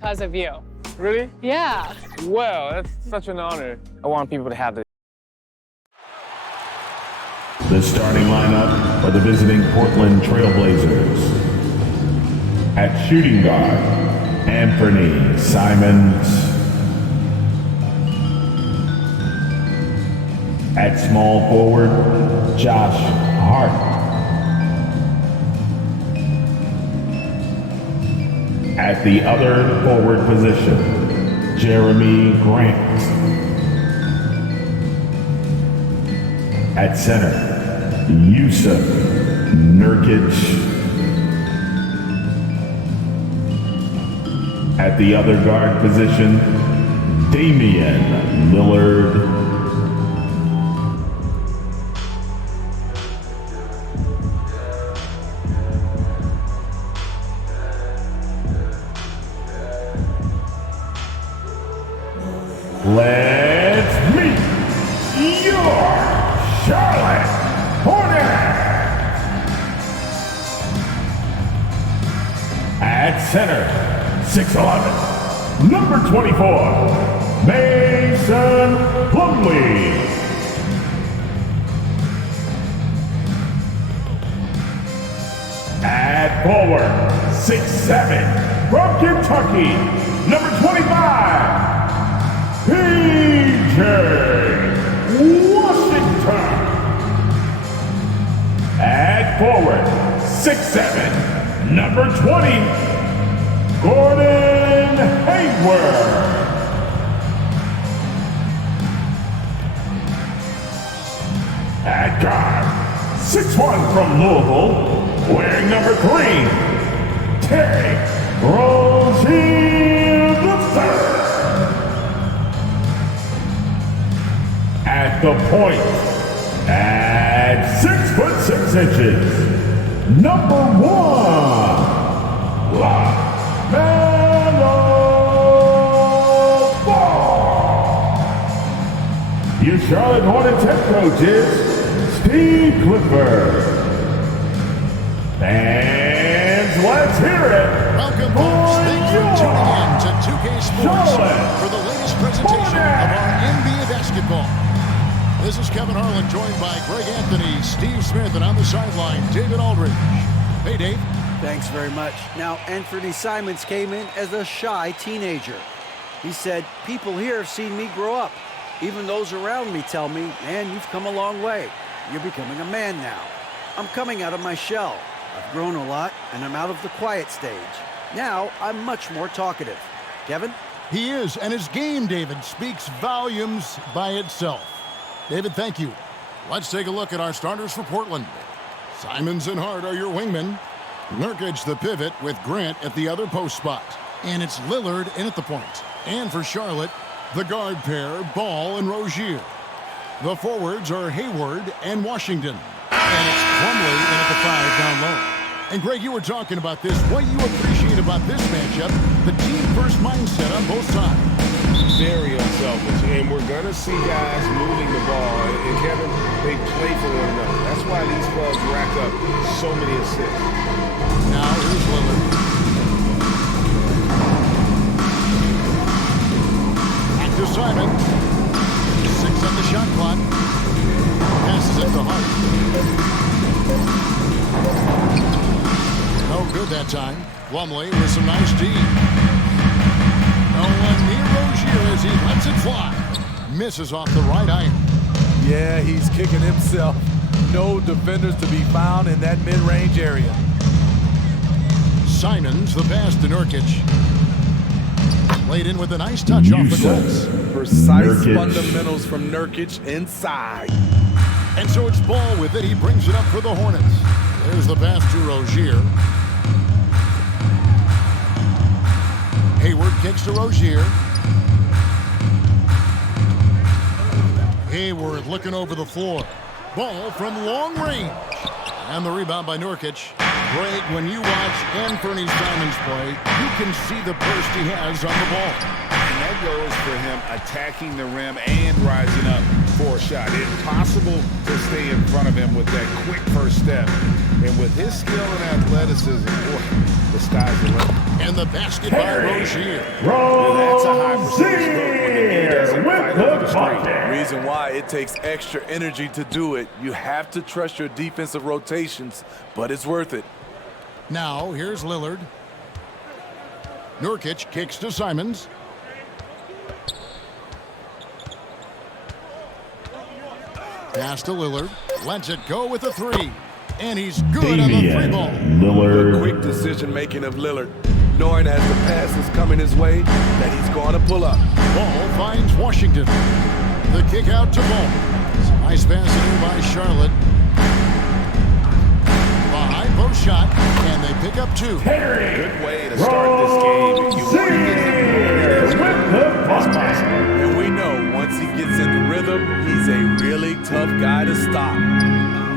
because of you. Really? Yeah. Well, that's such an honor. I want people to have this. The starting lineup for the visiting Portland Trailblazers. At shooting guard, Anthony Simons. At small forward, Josh Hart. At the other forward position, Jeremy Grant. At center, Yusuf Nurkic. At the other guard position, Damian Lillard. Let's meet your Charlotte Hornets. At center, 6'11", number 24, Mason Plumlee. At forward, 6'7", from Kentucky, number 25, PJ Washington. At forward, 6'7", number 20, Gordon Hayward. At guard, 6'1", from Louisville, wearing number 3, Terry Rozier III. At the point, at 6'6", number 1, LaMelo Ball. Your Charlotte Hornets head coach is Steve Clifford. Fans, let's hear it. Welcome, folks. Thank you for tuning in to 2K Sports for the latest presentation of our NBA basketball. This is Kevin Harlan, joined by Greg Anthony, Steve Smith, and on the sideline, David Aldridge. Hey, Dave. Thanks very much. Now, Anthony Simons came in as a shy teenager. He said, people here have seen me grow up. Even those around me tell me, man, you've come a long way. You're becoming a man now. I'm coming out of my shell. I've grown a lot, and I'm out of the quiet stage. Now, I'm much more talkative. Kevin? He is, and his game, David, speaks volumes by itself. David, thank you. Let's take a look at our starters for Portland. Simons and Hart are your wingmen. Nurkic the pivot with Grant at the other post spot. And it's Lillard in at the point. And for Charlotte, the guard pair, Ball and Rozier. The forwards are Hayward and Washington. And it's Plumlee in at the 5 down low. And Greg, you were talking about this. What do you appreciate about this matchup? The team-first mindset on both sides. Very unselfish, and we're going to see guys moving the ball. And Kevin, they play for one another. That's why these clubs rack up so many assists. Now here's Lillard. Back to Simon. 6 on the shot clock. Passes it to Hart. No good that time. Plumlee with some nice D. No one near Rozier as he lets it fly. Misses off the right iron. Yeah, he's kicking himself. No defenders to be found in that mid-range area. Simons, the pass to Nurkic. Played in with a nice touch off the glass. Precise fundamentals from Nurkic inside. And so it's Ball with it. He brings it up for the Hornets. There's the pass to Rozier. Hayward kicks to Rozier. Hayward looking over the floor. Ball from long range. And the rebound by Nurkic. Greg, when you watch Anthony Simons play, you can see the burst he has on the ball. And that goes for him attacking the rim and rising up for a shot. Impossible to stay in front of him with that quick first step. And with his skill and athleticism, boy, the sky's the limit. And the basket by Rozier. That's a high percentage look when the D doesn't fight over the screen. Reason why it takes extra energy to do it. You have to trust your defensive rotations, but it's worth it. Now, here's Lillard. Nurkic kicks to Simons. Pass to Lillard. Lets it go with a three. And he's good on the free ball. Lillard. The quick decision-making of Lillard, knowing as the pass is coming his way that he's going to pull up. Ball finds Washington. The kick out to Ball. Nice pass in by Charlotte. A high post shot, and they pick up two. Good way to start this game. You want to get him as possible. And we know once he gets into rhythm, he's a really tough guy to stop.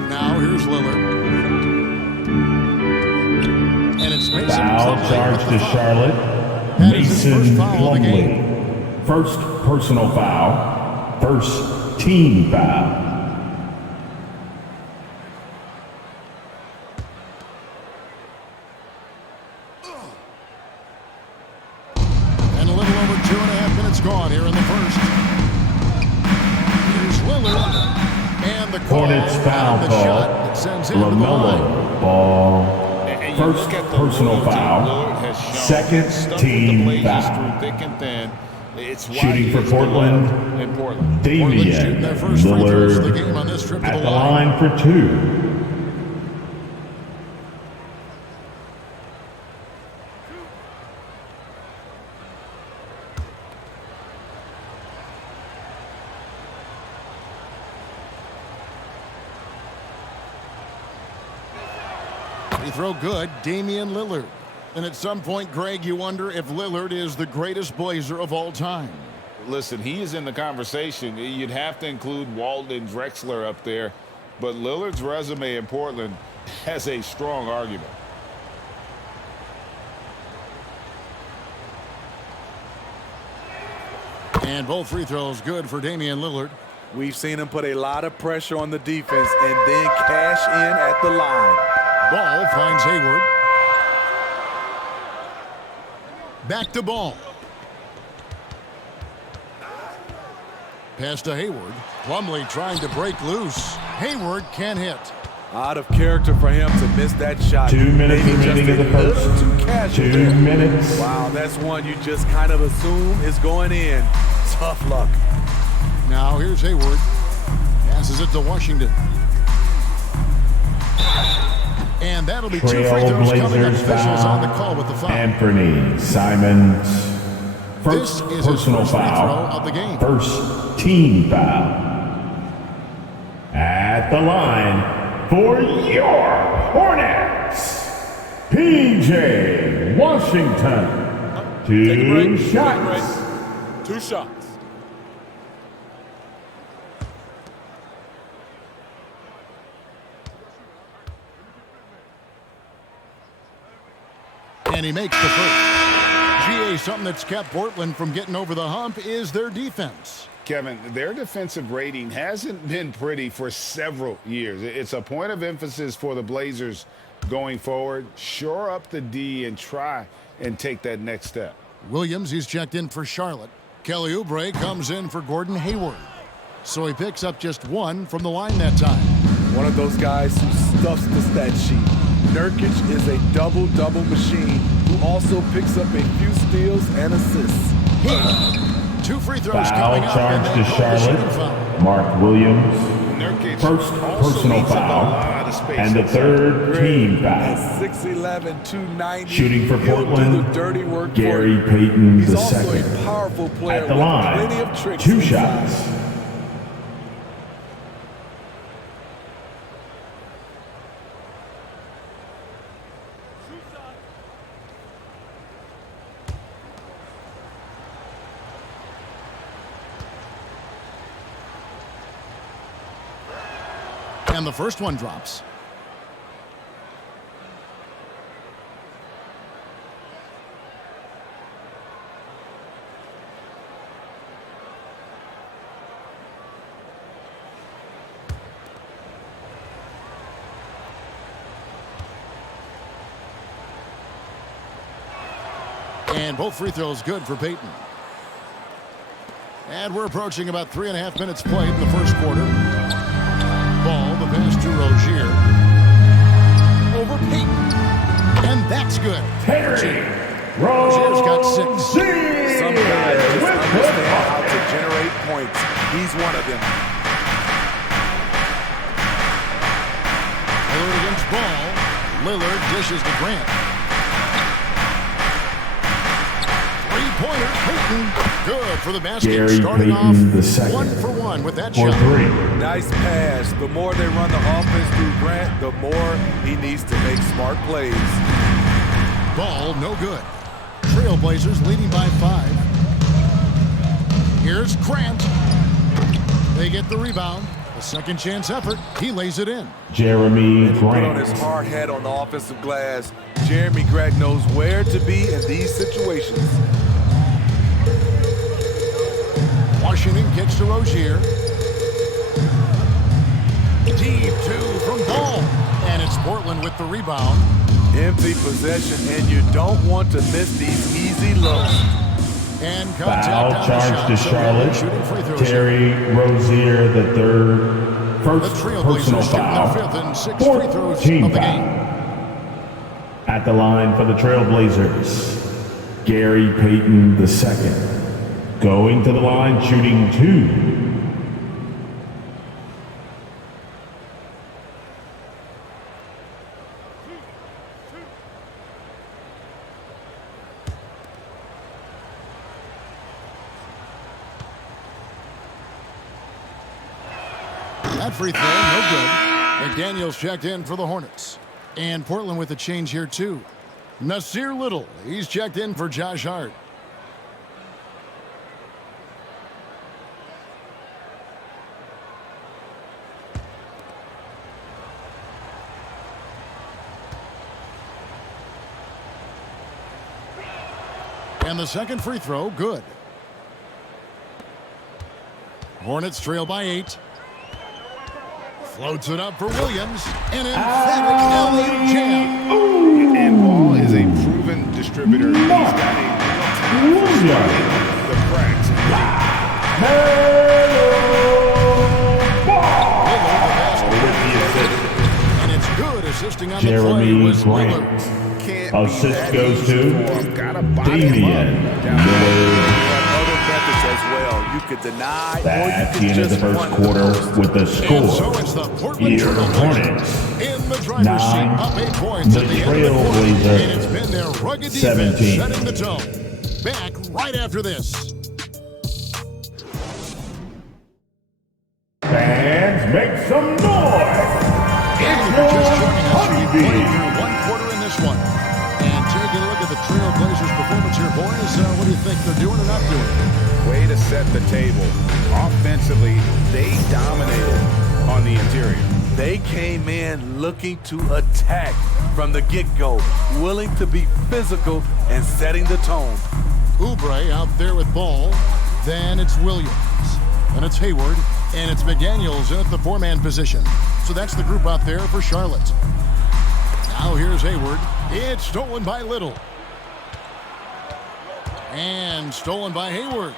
Now here's Lillard. And it's Mason Foul Plumlee charge with to the foul. Charlotte. That is his Mason first foul of the game. Plumlee. First personal foul. First team foul. And a little over 2.5 minutes gone here in the first. Here's Lillard. And the call Hornets foul on the call. shot that sends him to the line. LaMelo Ball. And you First look at the personal loyalty foul. Lillard has shown. Second Stuff with team the Blazers foul. through thick and thin. It's why Shooting he for is Portland. beloved in Portland. Portland shooting Damian their first free throws of the Lillard game on this trip to at the the line. line for two. Free throw good, Damian Lillard. And at some point, Greg, you wonder if Lillard is the greatest Blazer of all time. Listen, he is in the conversation. You'd have to include Walton and Drexler up there. But Lillard's resume in Portland has a strong argument. And both free throws good for Damian Lillard. We've seen him put a lot of pressure on the defense and then cash in at the line. Ball finds Hayward. Back to Ball. Pass to Hayward. Plumlee trying to break loose. Hayward can't hit. Out of character for him to miss that shot. 2 minutes Maybe remaining just in the a little first. too casual 2 there. minutes. Wow, that's one you just kind of assume is going in. Tough luck. Now here's Hayward. Passes it to Washington. And that'll be two free throws coming up. Trailblazers Officials on the foul. call with the foul. Anthony Simons. This First is his personal first free foul. throw of the game. First team foul. At the line for your Hornets, PJ Washington. Two shots. 2 shots. And he makes the first. GA, something that's kept Portland from getting over the hump is their defense. Kevin, their defensive rating hasn't been pretty for several years. It's a point of emphasis for the Blazers going forward. Shore up the D and try and take that next step. Williams, he's checked in for Charlotte. Kelly Oubre comes in for Gordon Hayward. So he picks up just one from the line that time. One of those guys who stuffs the stat sheet. Nurkic is a double-double machine who also picks up a few steals and assists. 2 free throws Foul coming up. charge And to they call the shooting Charlotte. foul. Mark Williams. Nurkic First also personal eats up a foul. lot of space And the inside. third team At foul. 6'11", 290. Shooting for He'll Portland, do the dirty work Gary for you. Payton He's II. also a powerful player At the with plenty line, of tricks 2 inside. shots. And the first one drops. And both free throws good for Payton. And we're approaching about 3.5 minutes played in the first quarter. Ball, the pass to Rozier. Over Payton. And that's good. Rozier's got 6. Some guys just understand how to generate points. He's one of them. Lillard against Ball. Lillard dishes to Grant. Three-pointer, Payton. Good for the basket. Gary Starting Payton off the second. 1 for 1 with that For shot. 3. Nice pass. The more they run the offense through Grant, the more he needs to make smart plays. Ball, no good. Trailblazers leading by 5. Here's Grant. They get the rebound. A second chance effort. He lays it in. Jeremy Put on his Grant. hard head on the offensive glass. Jeremy Grant knows where to be in these situations. Washington kicks to Rozier. Deep 2 from Ball. And it's Portland with the rebound. Empty possession, and you don't want to miss these easy looks. And Foul contact on charge the to shot. So Charlotte. shooting free throws. Terry Rozier, the third. The First personal Trailblazers getting their foul. 5th and 6th free throws 14 of the foul. game. At the line for the Trailblazers, Gary Payton the second. Going to the line, shooting 2. That free throw, no good. McDaniels checked in for the Hornets. And Portland with a change here, too. Nasir Little, he's checked in for Josh Hart. And the second free throw, good. Hornets trail by 8. Floats it up for Williams. An emphatic alley-oop jam. And Ball is a proven distributor. He's got a real talent for the cracks. And it's good assisting on the play Jeremy was Grant. Lillard. Assist goes to Gotta buy him Damian up. Lillard. Other methods as well. You could deny, or That's you the could end of the just first punt. quarter with the And so score. it's the Portland Here, Hornets. in the driver's seat, 9, up 8 points the at the end of the quarter. Trailblazers, And it's been their rugged defense 17. setting the tone. Back right after this. Fans, make some noise. If you're just joining us, we played through 1 quarter in this one. And taking a look at the Trailblazers' performance here, boys. What do you think they're doing or not doing? Way to set the table. Offensively, they dominated on the interior. They came in looking to attack from the get-go, willing to be physical and setting the tone. Oubre out there with Ball. Then it's Williams. And it's Hayward. And it's McDaniels in at the 4-man position. So that's the group out there for Charlotte. Now here's Hayward. It's stolen by Little. And stolen by Hayward.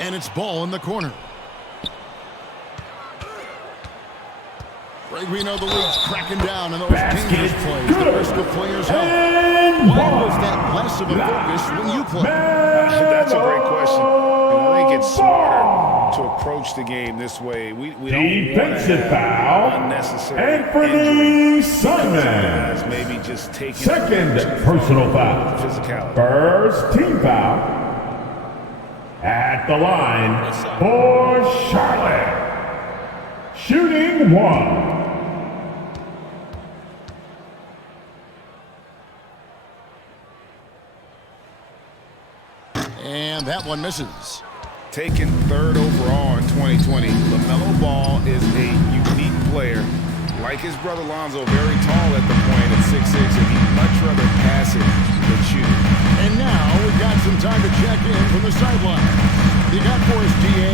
And it's Ball in the corner. Greg, we know the league's cracking down on those dangerous plays. The risk of players' health. Why was that less of a focus when you play? That's a great question. And I think it's smarter to approach the game this way. We don't want to Defensive have foul. unnecessary Anthony injury. Simon. Guys maybe just taking Second personal foul. physicality. First team foul. At the line for Charlotte. Shooting 1. And that one misses. Taken 3rd overall in 2020, LaMelo Ball is a unique player. Like his brother Lonzo, very tall at the point at 6'6", and he'd much rather pass it than shoot it. And now we've got some time to check in from the sideline. You got for us, DA?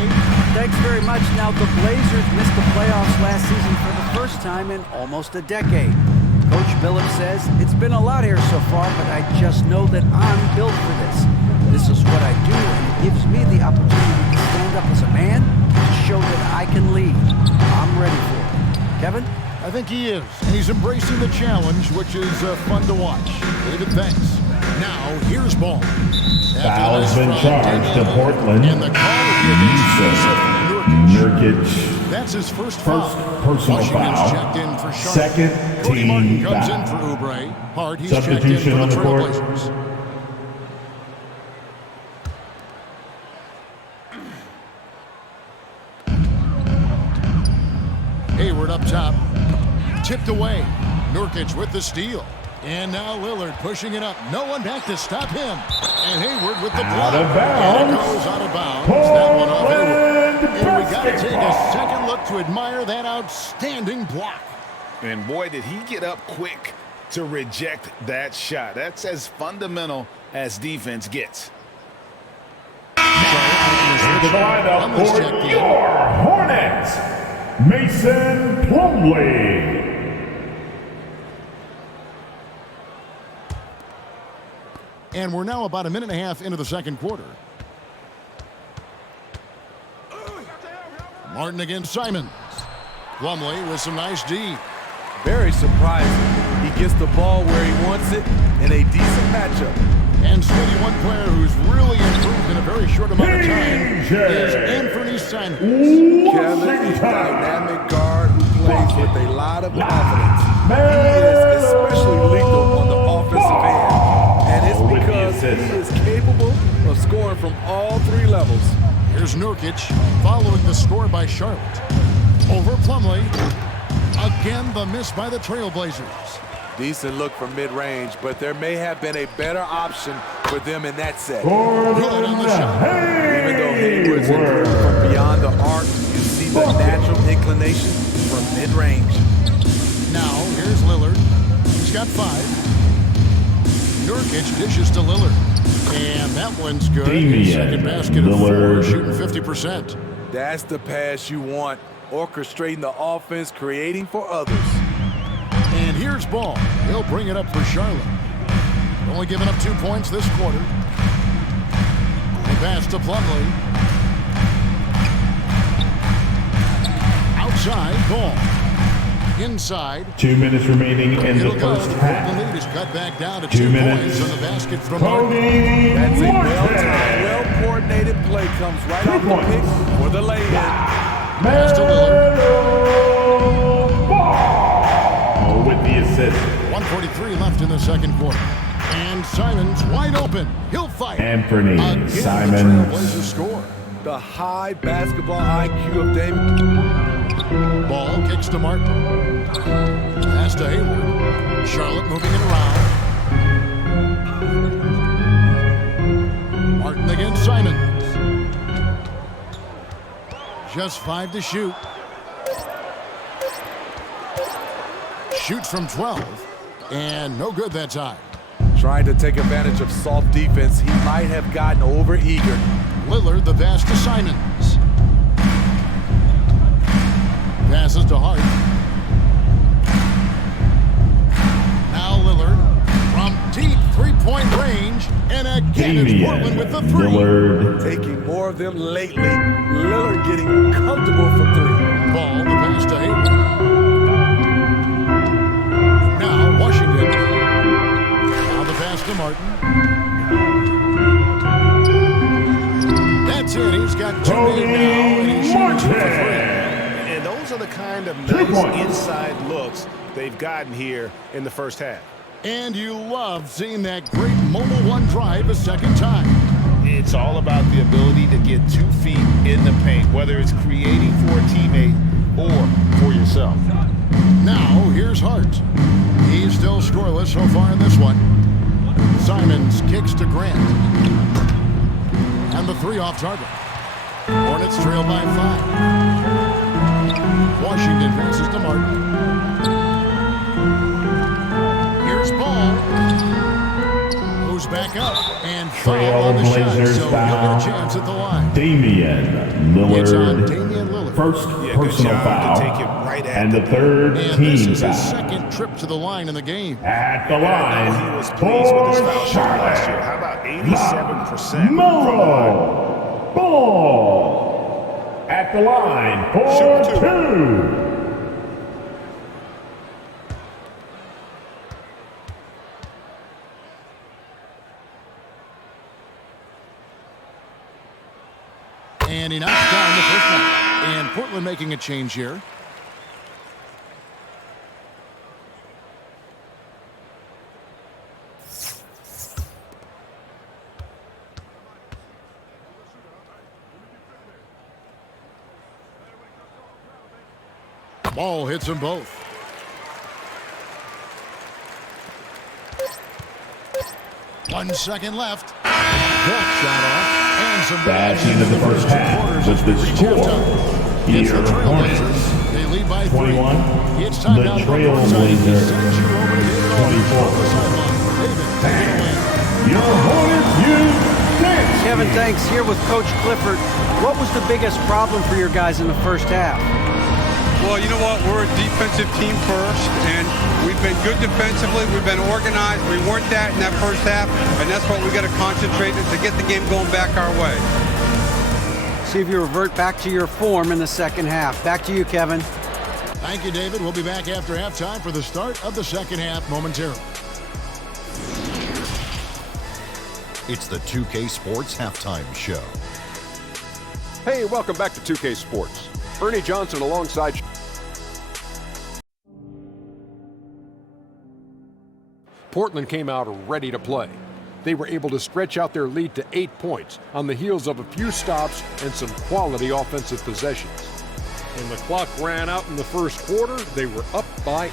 Thanks very much. Now, the Blazers missed the playoffs last season for the first time in almost a decade. Coach Billups says, it's been a lot here so far, but I just know that I'm built for this. This is what I do, and it gives me the opportunity to stand up as a man to show that I can lead. I'm ready for it. Kevin? I think he is, and he's embracing the challenge, which is fun to watch. David, thanks. Now, here's ball. Foul's been charged to Portland. And the call will be against Nurkic. That's his first foul. Personal Washington's foul. checked in for Charlotte. Second Cody Martin team comes foul. in for Oubre. Hart, he's checked in Substitution for on the the court. Trailblazers. Hayward up top. Tipped away. Nurkic with the steal. And now Lillard pushing it up. No one back to stop him. And Hayward with the block. Out of bounds. And it goes out of bounds. That one off Hayward. Portland And we got to take a basketball. second look to admire that outstanding block. And boy, did he get up quick to reject that shot. That's as fundamental as defense gets. Into the lineup for your Hornets, Mason Plumlee. And we're now about a minute and a half into the second quarter. Martin against Simons. Plumlee with some nice D. Very surprising. He gets the ball where he wants it in a decent matchup. And Smitty, one player who's really improved in a very short amount of time is Anthony Simons. Kevin, a dynamic guard who plays with a lot of confidence. He is especially lethal on the offensive end. And it's because he is capable of scoring from all three levels. Here's Nurkic following the score by Charlotte. Over Plumlee. Again, the miss by the Trailblazers. Decent look from mid-range, but there may have been a better option for them in that set. Good on the shot. Even though Hayward's improved from beyond the arc, you see the natural inclination from mid-range. Now, here's Lillard. He's got 5. Nurkic dishes to Lillard. And that one's good. His second basket of 4, shooting 50%. That's the pass you want, orchestrating the offense, creating for others. And here's Ball. He'll bring it up for Charlotte. Only giving up 2 points this quarter. The pass to Plumlee. Outside, Ball. Inside. 2 minutes remaining in the first half. The lead is cut back down to 2 2 minutes. points on the basket from Cody That's a Martin. well-coordinated play comes right off the pick for the lay-in. Pass to Lillard. Ball with the assist. 1:43 left in the second quarter. And Simons wide open. He'll fight. Anthony Again, Simons. The Trailblazers score. The high basketball IQ of David. Ball kicks to Martin. Pass to Hayward. Charlotte moving it around. Martin against Simons. Just 5 to shoot. Shoots from 12. And no good that time. Trying to take advantage of soft defense, he might have gotten over-eager. Lillard, the pass to Simons. Passes to Hart. Now Lillard from deep three-point range. And again, it's Portland with the 3. Lillard. Taking more of them lately. Lillard getting comfortable from 3. Ball, the pass to Hayward. Now Washington. Now the pass to Martin. That's it. He's got 2 in now, and he's shooting 2 for 3. And those are the kind of 2 nice points. inside looks they've gotten here in the first half. And you love seeing that great mobile one drive a second time. It's all about the ability to get 2 feet in the paint, whether it's creating for a teammate or for yourself. Now, here's Hart. He's still scoreless so far in this one. Simons kicks to Grant. And the 3 off target. Hornets trail by 5. Washington passes to Martin. Here's Ball. Goes back up. And foul on the shot, Trailblazers so he'll foul. get a chance at the line. Damian It's on Lillard. Damian Lillard. First Yeah, good personal job foul. to take it right right at And the third And team this is his foul. second trip to the line in the game. At the I know line he was pleased with his foul for shot last year. Charlotte. How about 87% from the line? Melo Ball. At the line for Shoot two. And he knocks down the first one. And Portland making a change here. Ball hits them both. One second left. That shot off. And some That's the end of the first half with the score. It's Here, the Hornets Trailblazers. They lead by 3. 21. It's time The now to go Trailblazers, send you over to hit it off 24. the sideline. David, take it away. Your Hornets use 6. Kevin, thanks. Here with Coach Clifford. What was the biggest problem for your guys in the first half? Well, you know what? We're a defensive team first, and we've been good defensively. We've been organized. We weren't that in that first half, and that's what we got to concentrate on to get the game going back our way. See if you revert back to your form in the second half. Back to you, Kevin. Thank you, David. We'll be back after halftime for the start of the second half momentarily. It's the 2K Sports Halftime Show. Hey, welcome back to 2K Sports. Ernie Johnson alongside. Portland came out ready to play. They were able to stretch out their lead to 8 points on the heels of a few stops and some quality offensive possessions. When the clock ran out in the first quarter, they were up by 8.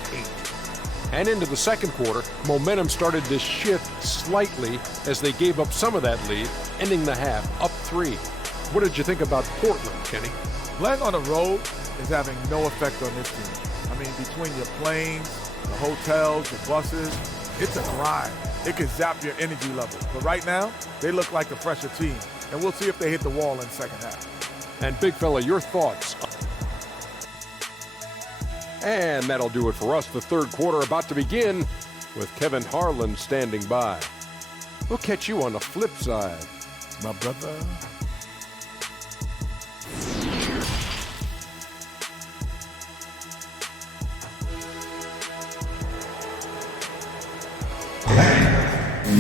And into the second quarter, momentum started to shift slightly as they gave up some of that lead, ending the half up 3. What did you think about Portland, Kenny? Playing on the road is having no effect on this team. I mean, between your planes, the hotels, the buses, it's a grind. It can zap your energy level. But right now, they look like the fresher team. And we'll see if they hit the wall in the second half. And big fella, your thoughts? And that'll do it for us. The third quarter about to begin with Kevin Harlan standing by. We'll catch you on the flip side, My brother.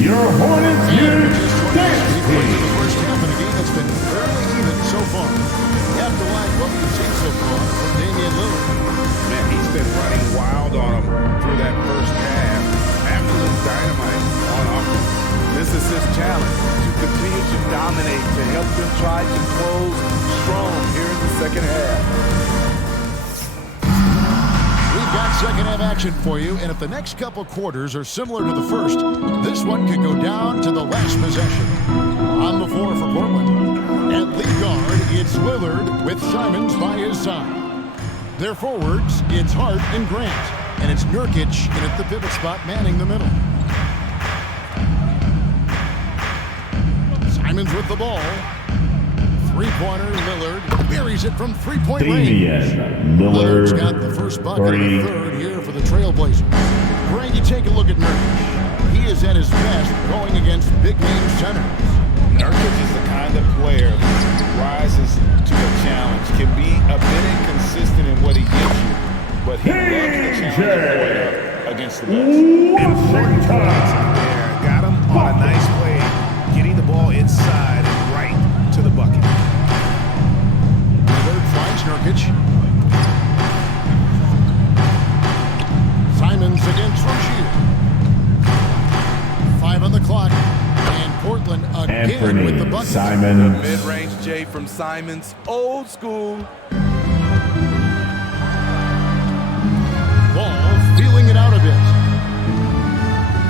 Your Hornets use 6. The first half of the game that's been fairly even so far. You have to like what we've seen so far from Damian Lillard. Man, he's been running wild on them through that first half. Absolute dynamite on offense. This is his challenge, to continue to dominate, to help them try to close strong here in the second half. We've got second half action for you, and if the next couple quarters are similar to the first, this one could go down to the last possession. On the floor for Portland. At lead guard, it's Lillard with Simons by his side. Their forwards, it's Hart and Grant, and it's Nurkic in at the pivot spot manning the middle. Simons with the ball. Three-pointer, Lillard buries it from three-point range. Damian Lillard's Lillard, got the first bucket of 3. the third here for the Trailblazers. Greg, you take a look at Nurkic. He is at his best going against big-name centers. Nurkic is the kind of player that rises to a challenge, can be a bit inconsistent in what he gives you, but he loves the challenge against the best. Important points there. Got him on a nice play, getting the ball inside and right to the bucket. Lillard finds Nurkic. Simons against Rozier. 5 on the clock. And Portland again with the bucket. Simons. Mid-range J from Simons, old school. Ball feeling it out a bit.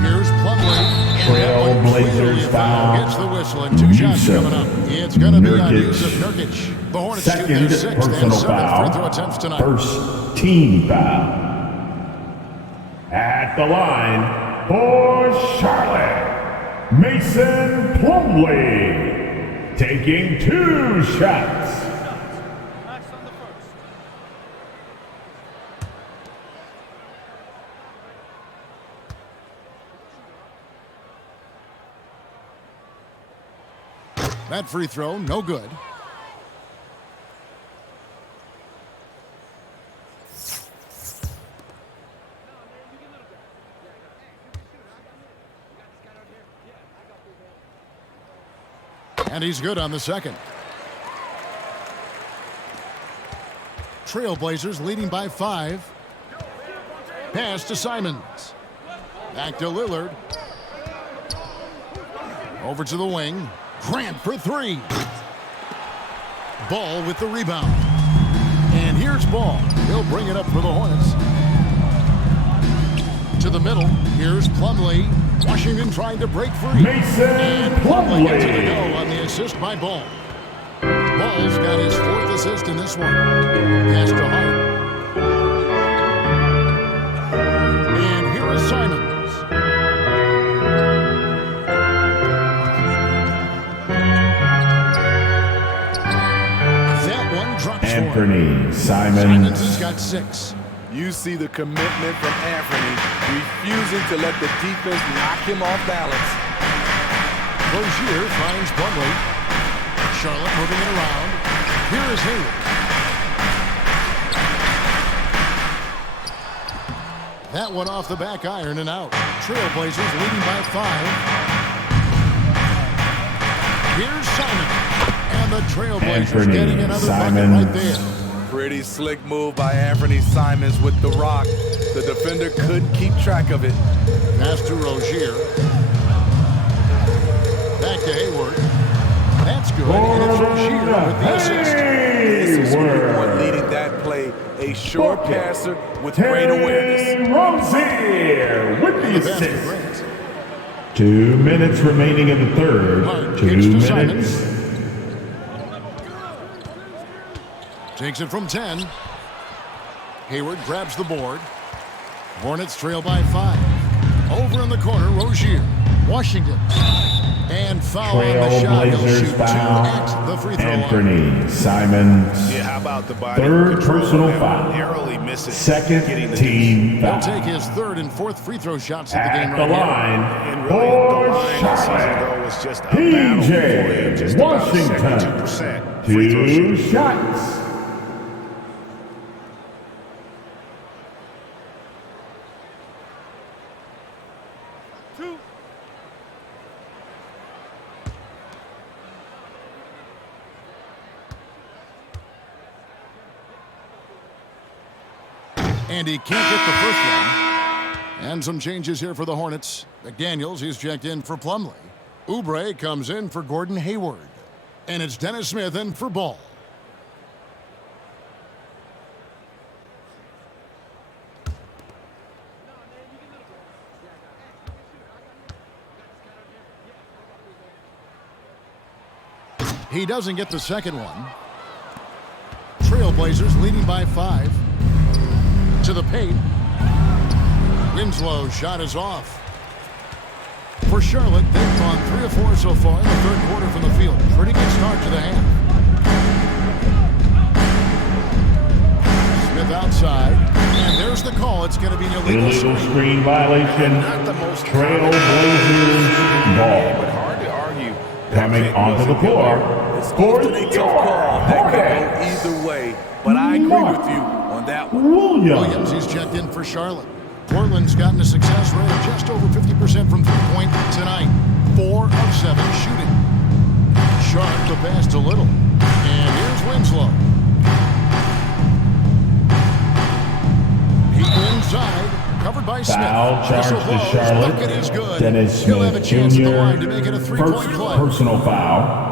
Here's Plumlee. Trailblazers foul. Gets the whistle and 2 shots Yusuf coming up. It's going to be on Nurkic. Yusuf Nurkic. The Hornets shoot Second their 6th and personal 7th free throw foul. attempts tonight. First team foul. At the line for Charlotte, Mason Plumlee taking 2 shots. That free throw, no good. And he's good on the second. Trailblazers leading by 5. Pass to Simons. Back to Lillard. Over to the wing. Grant for 3. Ball with the rebound. And here's Ball. He'll bring it up for the Hornets. To the middle. Here's Plumlee. Washington trying to break free. And Plumlee gets it to go on the assist by Ball. Ball's got his 4th assist in this one. Pass to Hart. And here is Simons. That one drops Anthony Simons. Simons has got 6. You see the commitment from Anthony, refusing to let the defense knock him off balance. Rozier finds Plumlee. Charlotte moving it around. Here is Hayward. That one off the back iron and out. Trailblazers leading by 5. Here's Simon. And the Trailblazers Anthony getting another bucket Simons. right there. Pretty slick move by Anthony Simons with the rock. The defender couldn't keep track of it. Pass to Rozier. Back to Hayward. That's good. And it's Rozier with the assist. This is who you want leading that play. A sure passer with great awareness. Rozier with the assist. 2 minutes remaining in the third. 2 minutes. Takes it from 10. Hayward grabs the board. Hornets trail by 5. Over in the corner, Rozier. Washington. And foul on the shot. He'll shoot 2 at the free throw line. Anthony Simons. Yeah, how about the body? 3rd personal foul. Narrowly misses. 2nd team foul. He'll take his 3rd and 4th free throw shots of the At game the right line, And really, the line this season, though, was just a battle for him. Just about Washington. 72% free throw 2 shooting. shots. And he can't get the first one. And some changes here for the Hornets. McDaniels, he's checked in for Plumlee. Oubre comes in for Gordon Hayward. And it's Dennis Smith in for Ball. He doesn't get the second one. Trailblazers leading by 5. To the paint. Winslow's shot is off. For Charlotte, they've gone 3 of 4 so far in the 3rd quarter from the field. Pretty good start to the half. Smith outside. And there's the call. It's going to be an illegal screen violation. Not the most Trailblazers ball. but hard to argue. Coming onto the floor. It's supposed to be a tough call. That could go either way. But I agree with you on that one. Williams, he's checked in for Charlotte. Portland's gotten a success rate of just over 50% from three-point tonight. 4 of 7 shooting. Sharp the pass to Little. And here's Winslow. He inside, covered by Smith. Foul charge Whistle to blows. Charlotte. Bucket is good. Dennis He'll have a Smith chance at the Jr. line to make it a 3-point First play. personal foul.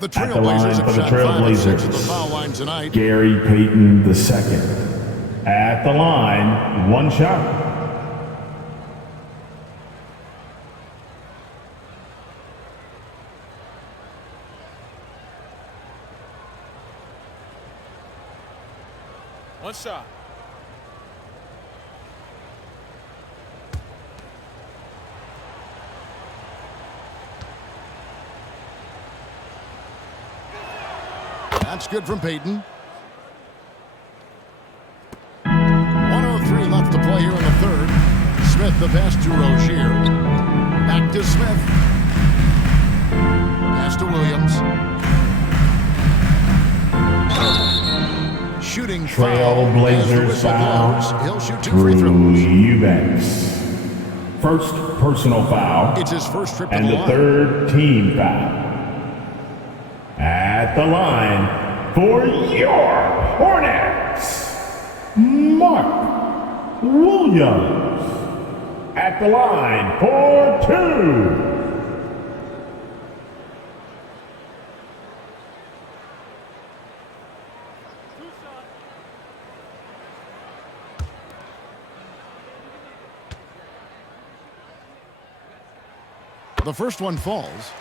The At the Trailblazers line have for the shot 5 of 6 at the Trailblazers. foul line tonight. Gary Payton II. At the line, 1 shot. One shot. That's good from Payton. 1:03 left to play here in the 3rd. Smith the pass to Rozier. Back to Smith. second foul. Trailblazers foul. He'll shoot 2 free Drew throws. Eubanks. First personal foul. It's his first trip to And the the line. third team foul. At the line for your Hornets, Mark Williams. At the line for 2. The first one falls.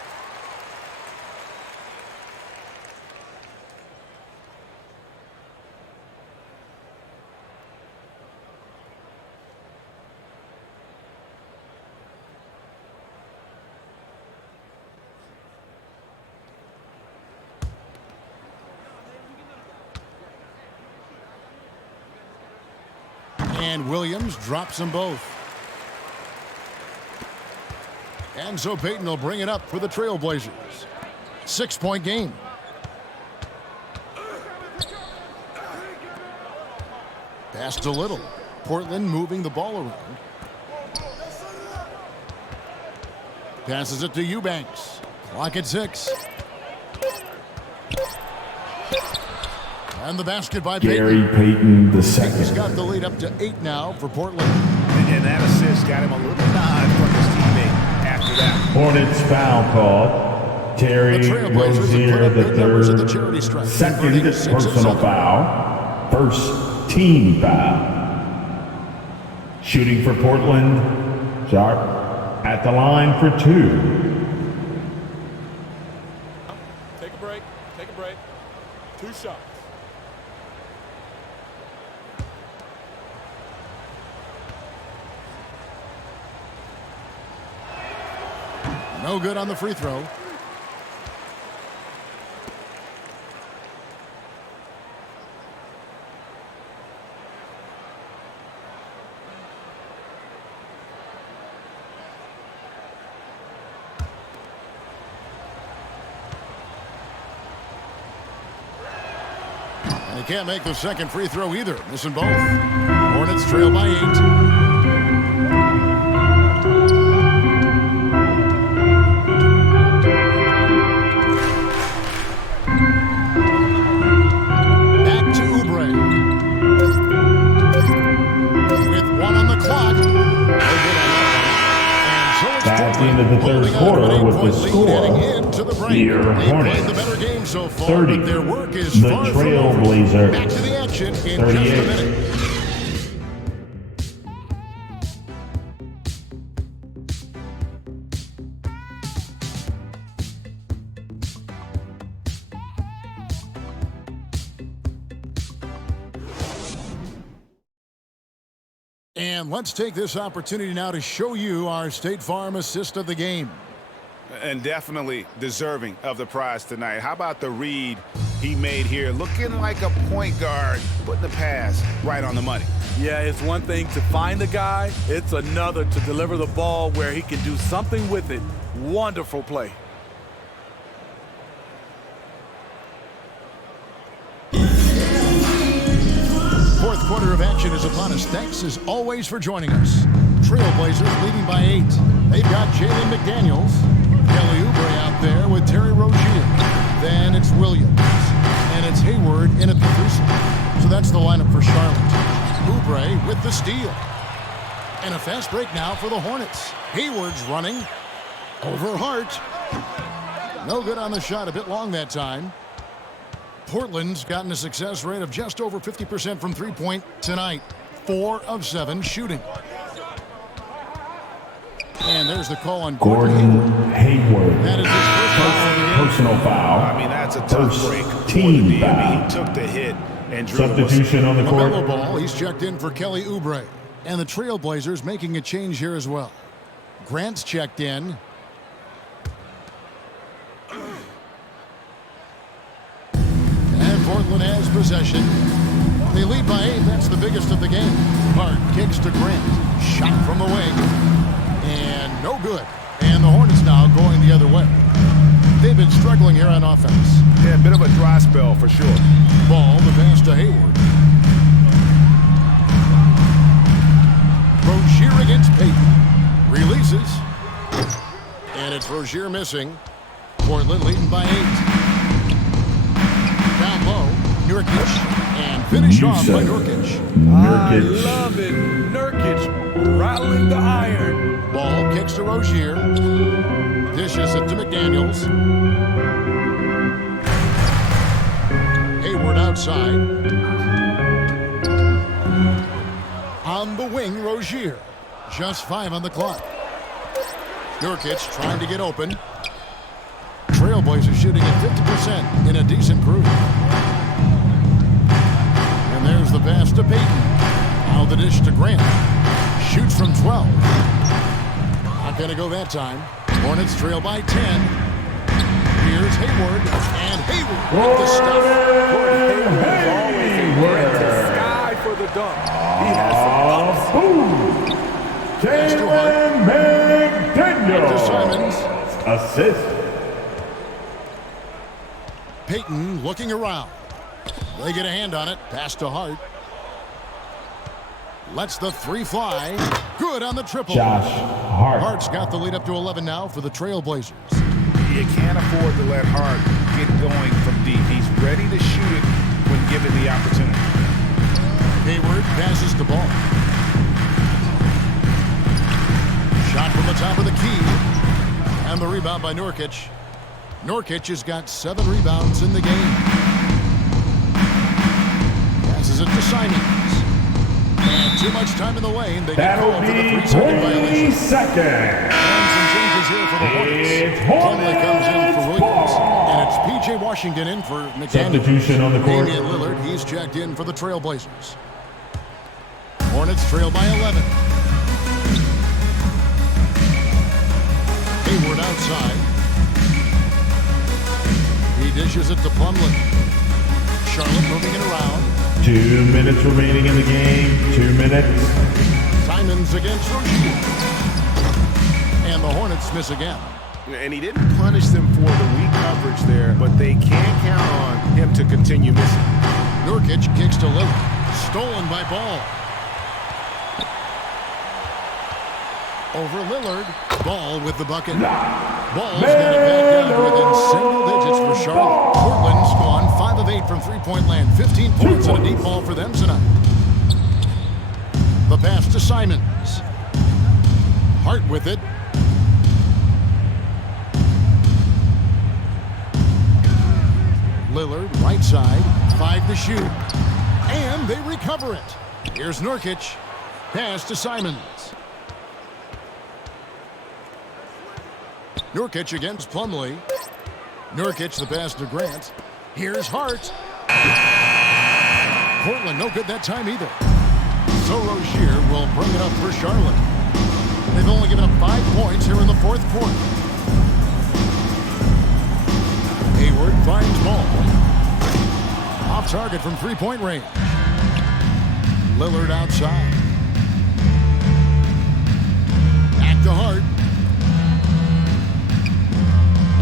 And Williams drops them both. And so Payton will bring it up for the Trailblazers. 6-point game. Pass to Little. Portland moving the ball around. Passes it to Eubanks. Clock at 6. And the basket by Gary Payton the He's second. got the lead up to 8 now for Portland. And that assist got him a little nod from his teammate after that. Hornets foul call. Terry The Trailblazers Rozier have put up good numbers at the the charity stripe, second converting 6 of personal 7. foul. First team foul. Shooting for Portland, Sharp at the line for 2. Take a break. Take a break. 2 shots. No good on the free throw. And he can't make the second free throw either, missing both. Hornets trail by 8. At the end of the third quarter with the score, your Hornets the better game so far, 30, but their work is the far from over. Trailblazers Back to the action in 38. just a minute. And let's take this opportunity now to show you our State Farm assist of the game. And definitely deserving of the prize tonight. How about the read he made here? Looking like a point guard, putting the pass right on the money. Yeah, it's one thing to find a guy. It's another to deliver the ball where he can do something with it. Wonderful play. Fourth quarter of action is upon us. Thanks as always for joining us. Trailblazers leading by 8. They've got Jalen McDaniels, Kelly Oubre out there with Terry Rozier. Then it's Williams, and it's Hayward in at the 3. So that's the lineup for Charlotte. Oubre with the steal. And a fast break now for the Hornets. Hayward's running over Hart. No good on the shot, a bit long that time. Portland's gotten a success rate of just over 50% from three-point tonight. 4 of 7 shooting. And there's the call on Gordon Hayward. That is his first foul of the game. Personal foul. I mean, that's a tough First break for team the D. I mean, foul. he took the hit and drew the Substitution on the court. LaMelo Ball, he's checked in for Kelly Oubre. And the Trailblazers making a change here as well. Grant's checked in. And Portland has possession. They lead by 8. That's the biggest of the game. Hart kicks to Grant. Shot from the wing. And no good. And the Hornets now going the other way. They've been struggling here on offense. Yeah, a bit of a dry spell for sure. Ball, the pass to Hayward. Rozier against Payton. Releases. And it's Rozier missing. Portland leading by 8. Down low, Nurkic. And finished off by Nurkic. I love it. Nurkic rattling the iron. Ball kicks to Rozier. Dishes it to McDaniels. Hayward outside. On the wing, Rozier. Just 5 on the clock. Nurkic trying to get open. Trailblazers shooting at 50% in a decent groove. And there's the pass to Payton. Now the dish to Grant. Shoots from 12. Not going to go that time. Hornets trail by 10. Here's Hayward. And Hayward with the stuff. Hayward is always a sky for the dunk. He has some ups. McDaniels. Simons. Assist. Payton looking around. They get a hand on it. Pass to Hart. Lets the 3 fly. Good on the triple. Josh Hart. Hart's got the lead up to 11 now for the Trailblazers. You can't afford to let Hart get going from deep. He's ready to shoot it when given the opportunity. Hayward passes the ball. Shot from the top of the key. And the rebound by Nurkic. Nurkic has got 7 rebounds in the game. Passes it to Simons. And too much time in the lane. They get called for the 3-second violation. And some changes here for the Hornets. Plumlee comes in for Williams. And it's P.J. Washington in for McDaniels. Substitution on the court. Damian Lillard, he's checked in for the Trailblazers. Hornets trail by 11. Hayward outside. He dishes it to Plumlee. Charlotte moving it around. 2 minutes remaining in the game. 2 minutes. Simons against Rozier. And the Hornets miss again. And he didn't punish them for the weak coverage there, but they can't count on him to continue missing. Nurkic kicks to Lillard. Stolen by Ball. Over Lillard. Ball with the bucket. Ball's got it back down within single digits for Charlotte. Portland's gone 5 of 8 from three-point land. 15 points and a deep ball for them tonight. The pass to Simons. Hart with it. Lillard, right side. 5 to shoot. And they recover it. Here's Nurkic. Pass to Simons. Nurkic against Plumlee. Nurkic the pass to Grant. Here's Hart. Portland no good that time either. So Rozier will bring it up for Charlotte. They've only given up 5 points here in the 4th quarter. Hayward finds Ball. Off target from 3-point range. Lillard outside. Back to Hart.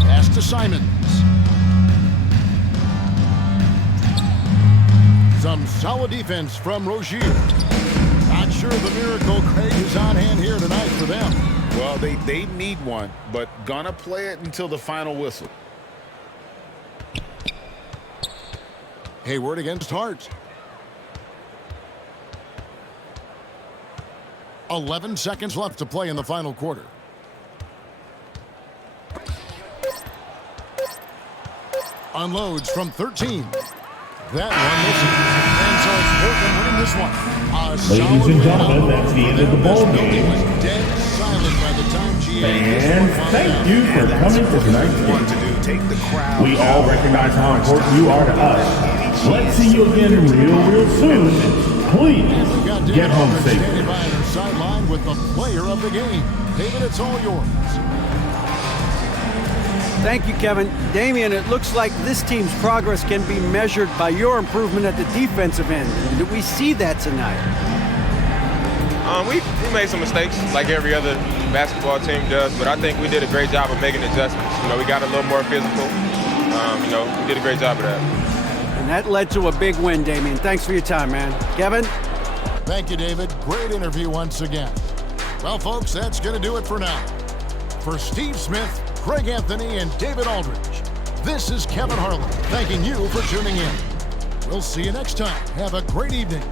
Pass to Simons. Some solid defense from Rozier. Not sure the miracle Craig is on hand here tonight for them. Well, they need one, but gonna play it until the final whistle. Hayward against Hart. 11 seconds left to play in the final quarter. Unloads from 13. That one misses. And so it's Portland winning this one. Ladies and gentlemen, that's the end of the ball game. Dead silent by the time GA. And thank you for coming to tonight's game. We all recognize how important you are to us. Let's see you again real soon. Please get home safe. Standing by on her sideline with the player of the game. David, it's all yours. Thank you, Kevin. Damian, it looks like this team's progress can be measured by your improvement at the defensive end. Did we see that tonight? We made some mistakes like every other basketball team does, but I think we did a great job of making adjustments. We got a little more physical. We did a great job of that. And that led to a big win, Damian. Thanks for your time, man. Kevin? Thank you, David. Great interview once again. Well, folks, that's going to do it for now. For Steve Smith, Craig Anthony, and David Aldridge, this is Kevin Harlan thanking you for tuning in. We'll see you next time. Have a great evening.